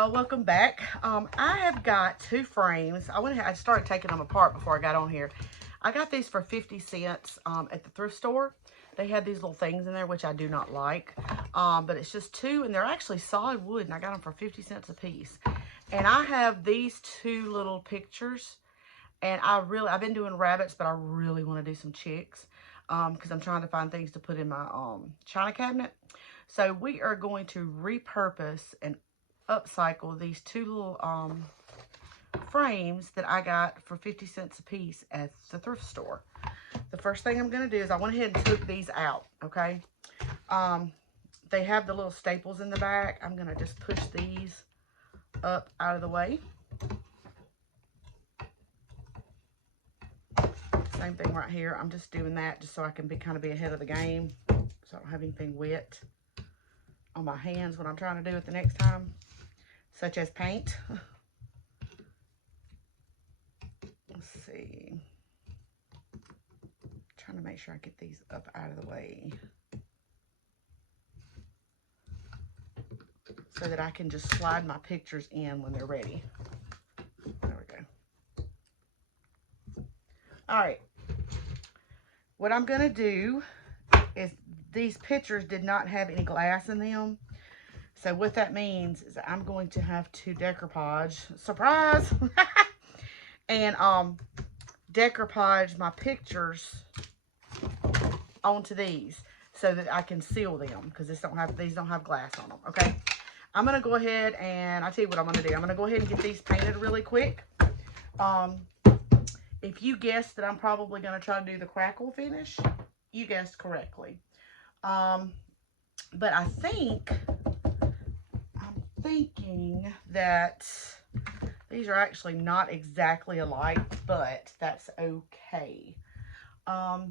y'all, welcome back. I have got 2 frames. I started taking them apart before I got on here. I got these for 50 cents at the thrift store. They had these little things in there, which I do not like. But it's just 2, and they're actually solid wood, and I got them for 50 cents a piece. And I have these 2 little pictures, and I've been doing rabbits, but I really want to do some chicks because I'm trying to find things to put in my china cabinet. So we are going to repurpose and upcycle these 2 little frames that I got for 50 cents a piece at the thrift store. The first thing I'm going to do is I went ahead and took these out, okay? They have the little staples in the back. I'm going to just push these up out of the way. Same thing right here. I'm just doing that just so I can kind of be ahead of the game, so I don't have anything wet on my hands when I'm trying to do it the next time, such as paint. Let's see. I'm trying to make sure I get these up out of the way so that I can just slide my pictures in when they're ready. There we go. All right. What I'm going to do is these pictures did not have any glass in them. So what that means is I'm going to have to decoupage, surprise, and decoupage my pictures onto these so that I can seal them because these don't have glass on them. Okay, I'm gonna go ahead and I'll tell you what I'm gonna do. I'm gonna go ahead and get these painted really quick. If you guessed that I'm probably gonna try to do the crackle finish, you guessed correctly. But I'm thinking that these are actually not exactly alike, but that's okay. At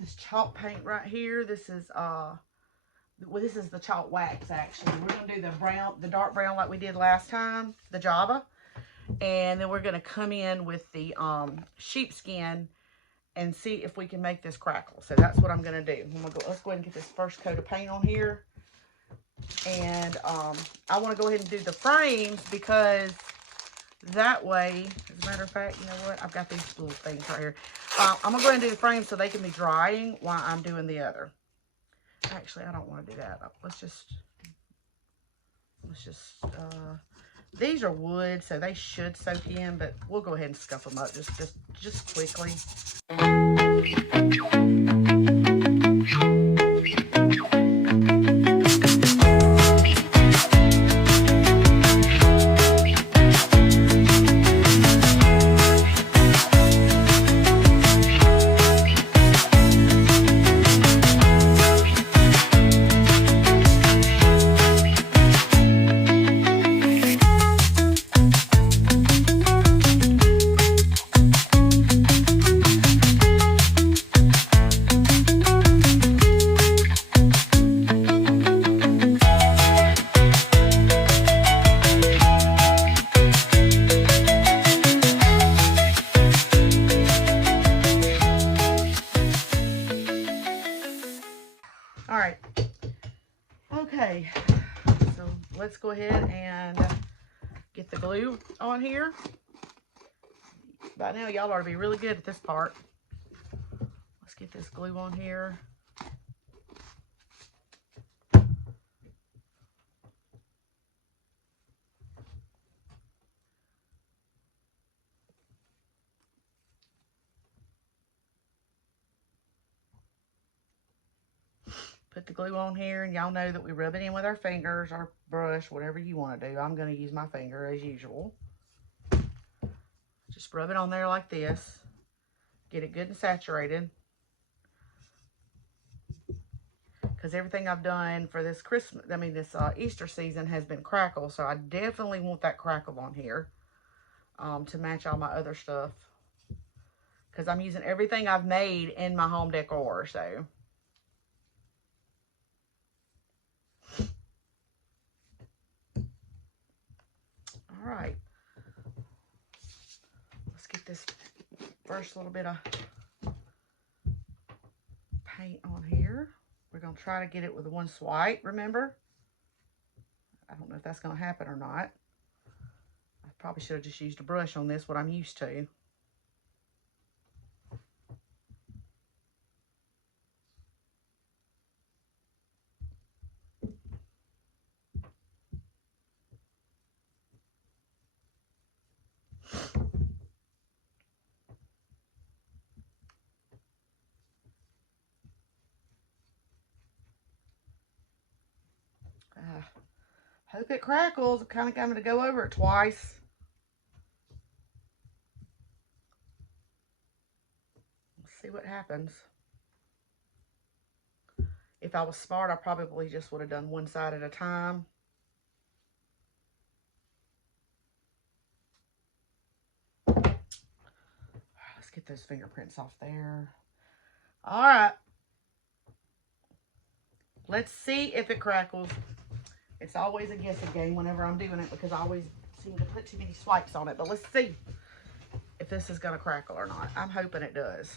this chalk paint right here, this is the chalk wax actually. We're gonna do the dark brown like we did last time, the Java, and then we're gonna come in with the sheepskin and see if we can make this crackle. So that's what I'm gonna do. Let's go ahead and get this first coat of paint on here. And I want to go ahead and do the frames because that way, as a matter of fact, you know what? I've got these little things right here. I'm going to go ahead and do the frames so they can be drying while I'm doing the other. Actually, I don't want to do that. Let's just, these are wood, so they should soak in, but we'll go ahead and scuff them up just quickly. Okay, so let's go ahead and get the glue on here. By now, y'all ought to be really good at this part. Let's get this glue on here. Put the glue on here, and y'all know that we rub it in with our fingers, our brush, whatever you want to do. I'm going to use my finger as usual. Just rub it on there like this. Get it good and saturated. Because everything I've done for this this Easter season has been crackle, so I definitely want that crackle on here to match all my other stuff. Because I'm using everything I've made in my home decor, so... All right, let's get this first little bit of paint on here. We're going to try to get it with one swipe, remember? I don't know if that's going to happen or not. I probably should have just used a brush on this, what I'm used to. Hope it crackles. I'm kind of going to go over it twice. Let's see what happens. If I was smart, I probably just would have done one side at a time. Let's get those fingerprints off there. All right. Let's see if it crackles. It's always a guessing game whenever I'm doing it because I always seem to put too many swipes on it. But let's see if this is going to crackle or not. I'm hoping it does.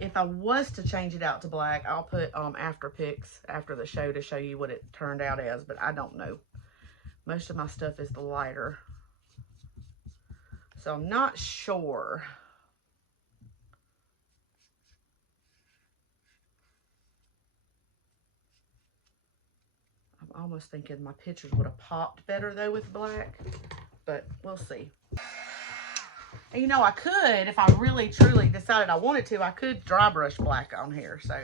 If I was to change it out to black, I'll put after pics after the show to show you what it turned out as, but I don't know. Most of my stuff is the lighter. So I'm not sure. I'm almost thinking my pictures would have popped better though with black, but we'll see. And you know, I could, if I really truly decided I wanted to, I could dry brush black on here. So,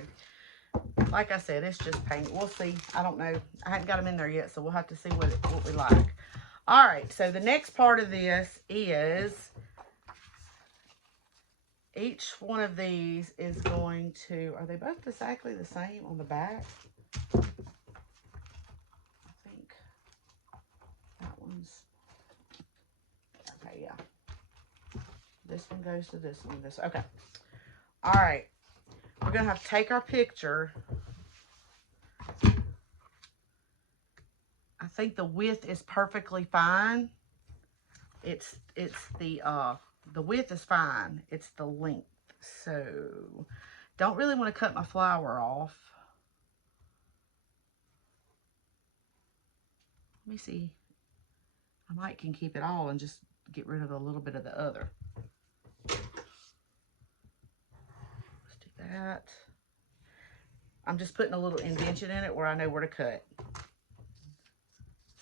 like I said, it's just paint. We'll see. I don't know. I haven't got them in there yet, so we'll have to see what we like. All right, so the next part of this is each one of these is going to, are they both exactly the same on the back? I think that one's, okay, yeah. This one goes to this one. This, okay. All right. We're going to have to take our picture. I think the width is perfectly fine. It's the width is fine. It's the length. So, don't really want to cut my flower off. Let me see. I might can keep it all and just get rid of a little bit of the other. Let's do that. I'm just putting a little indentation in it where I know where to cut.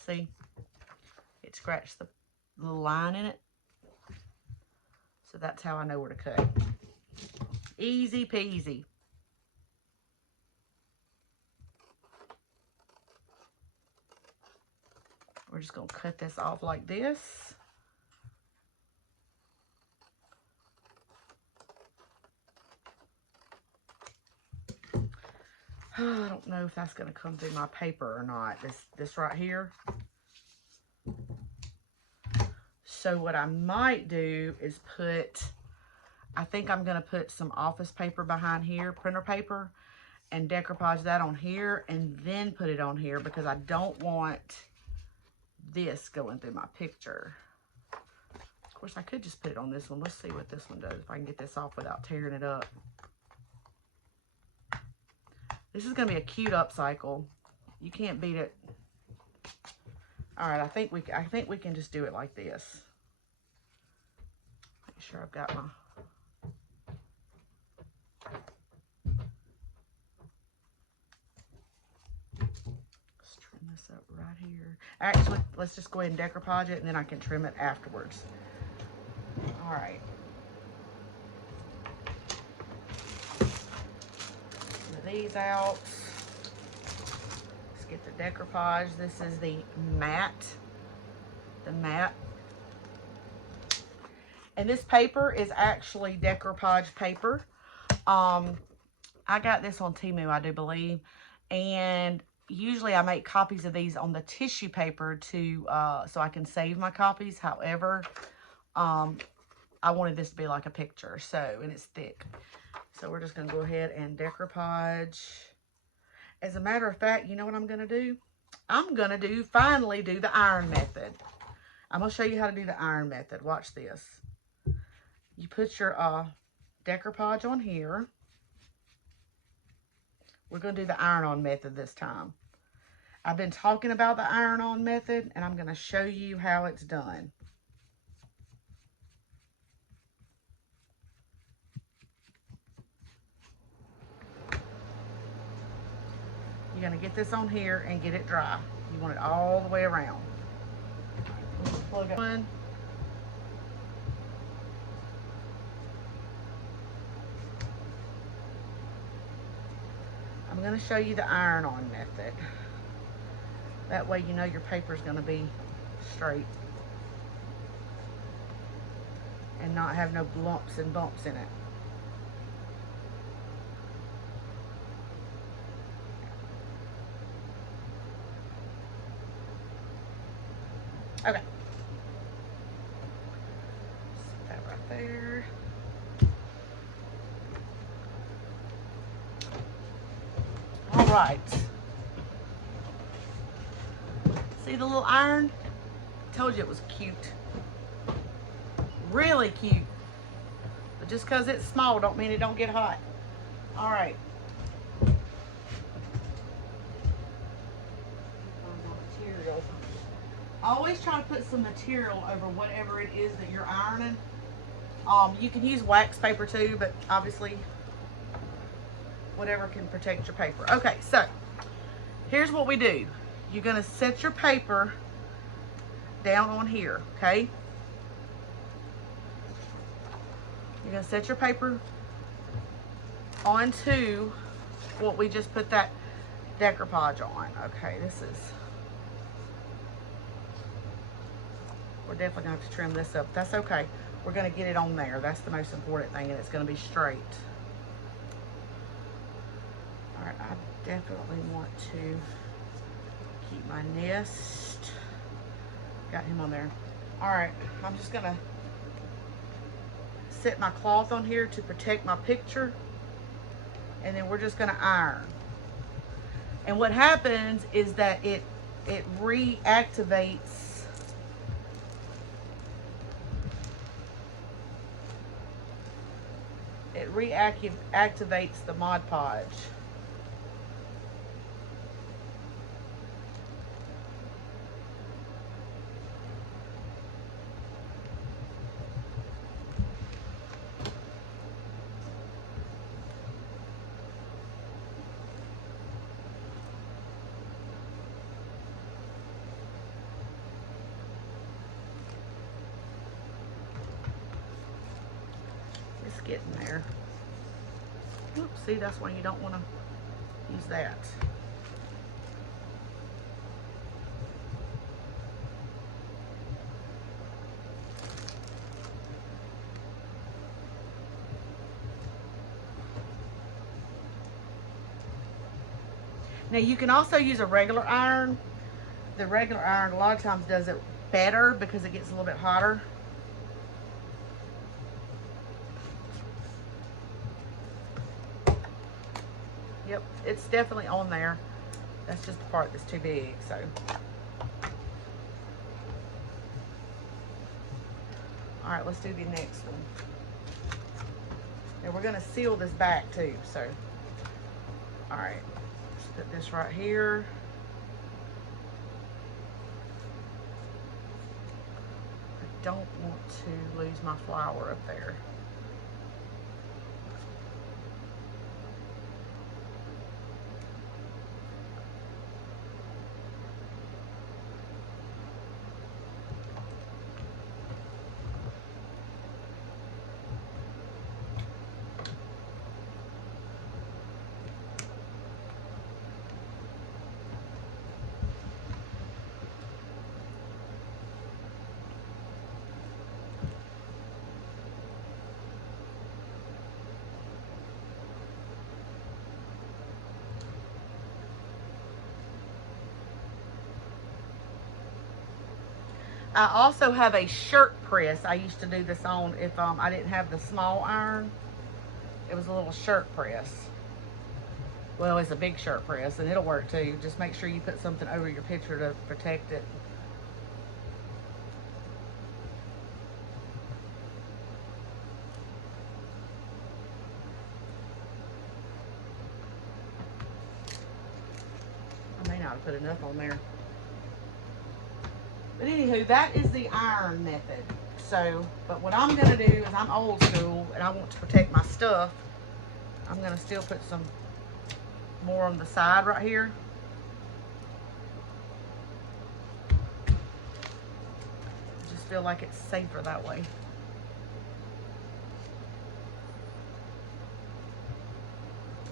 See? It scratched the little line in it. So that's how I know where to cut. Easy peasy. We're just going to cut this off like this. I don't know if that's going to come through my paper or not. This right here. So what I might do is put, I think I'm going to put some office paper behind here, printer paper, and decoupage that on here and then put it on here because I don't want this going through my picture. Of course, I could just put it on this one. Let's see what this one does, if I can get this off without tearing it up. This is going to be a cute upcycle. You can't beat it. All right, I think we can just do it like this. Make sure I've got my... Let's trim this up right here. Actually, let's just go ahead and decoupage it, and then I can trim it afterwards. All right. Some of these out. Let's get the decoupage. This is the matte. And this paper is actually decoupage paper. I got this on Temu, I do believe. And usually I make copies of these on the tissue paper to so I can save my copies. However, I wanted this to be like a picture, so, and it's thick. So we're just going to go ahead and decoupage. As a matter of fact, you know what I'm going to do? I'm going to finally do the iron method. I'm going to show you how to do the iron method. Watch this. You put your decoupage on here. We're going to do the iron-on method this time. I've been talking about the iron-on method, and I'm going to show you how it's done. You're going to get this on here and get it dry. You want it all the way around. Plug it in. I'm going to show you the iron-on method. That way you know your paper is going to be straight and not have no lumps and bumps in it. Okay. Set that right there. All right. See the little iron? I told you it was cute. Really cute. But just because it's small don't mean it don't get hot. All right. Material. Always try to put some material over whatever it is that you're ironing. You can use wax paper too, but obviously whatever can protect your paper. Okay, so here's what we do. You're going to set your paper down on here, okay? You're going to set your paper onto what we just put that decoupage on. Okay, we're definitely going to have to trim this up. That's okay. We're going to get it on there. That's the most important thing, and it's going to be straight. All right, I definitely want to keep my nest. Got him on there. All right, I'm just going to set my cloth on here to protect my picture, and then we're just going to iron. And what happens is that it reactivates the Mod Podge. It's getting there. Oops, see, that's why you don't want to use that. Now you can also use a regular iron. The regular iron a lot of times does it better because it gets a little bit hotter. Yep, it's definitely on there. That's just the part that's too big, so. All All right, let's do the next one. And we're gonna seal this back too, so. All right, let's put this right here. I don't want to lose my flower up there. I also have a shirt press. I used to do this on if I didn't have the small iron. It was a little shirt press. Well, it's a big shirt press, and it'll work too. Just make sure you put something over your picture to protect it. I may not have put enough on there. But anywho, that is the iron method. So, but what I'm gonna do is I'm old school and I want to protect my stuff. I'm gonna still put some more on the side right here. I just feel like it's safer that way.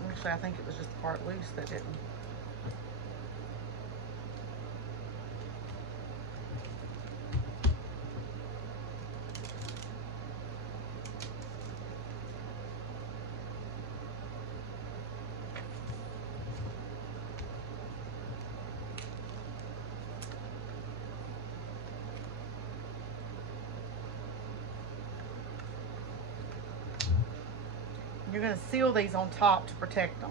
Actually, I think it was just the part loose that didn't. You're going to seal these on top to protect them.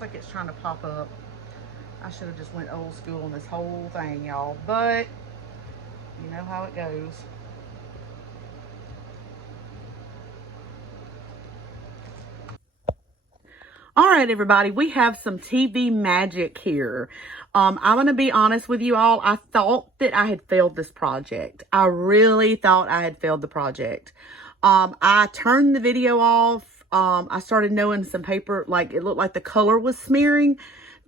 Like it's trying to pop up. I should have just went old school on this whole thing, y'all, but you know how it goes. All right, everybody, we have some TV magic here. I'm going to be honest with you all. I thought that I had failed this project. I really thought I had failed the project. I turned the video off. I started knowing some paper, like it looked like the color was smearing.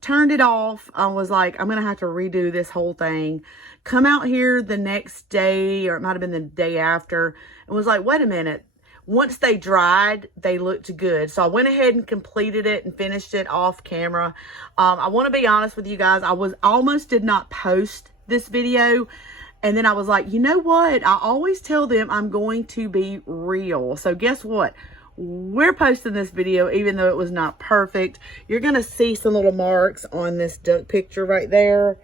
Turned it off. I was like, I'm going to have to redo this whole thing. Come out here the next day, or it might have been the day after, and was like, wait a minute. Once they dried, they looked good. So I went ahead and completed it and finished it off camera. I want to be honest with you guys. I almost did not post this video. And then I was like, you know what? I always tell them I'm going to be real. So guess what? We're posting this video even though it was not perfect. You're going to see some little marks on this duck picture right there.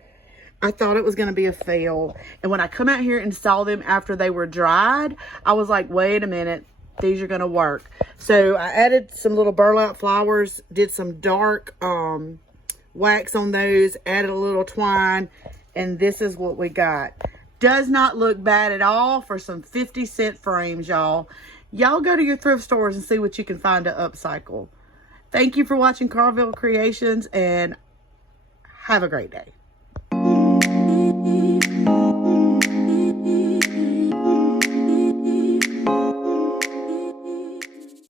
I thought it was going to be a fail. And when I come out here and saw them after they were dried, I was like, wait a minute. These are going to work. So I added some little burlap flowers, did some dark wax on those, added a little twine, and this is what we got. Does not look bad at all for some 50-cent frames, y'all. Y'all go to your thrift stores and see what you can find to upcycle. Thank you for watching Carrville Creations, and have a great day.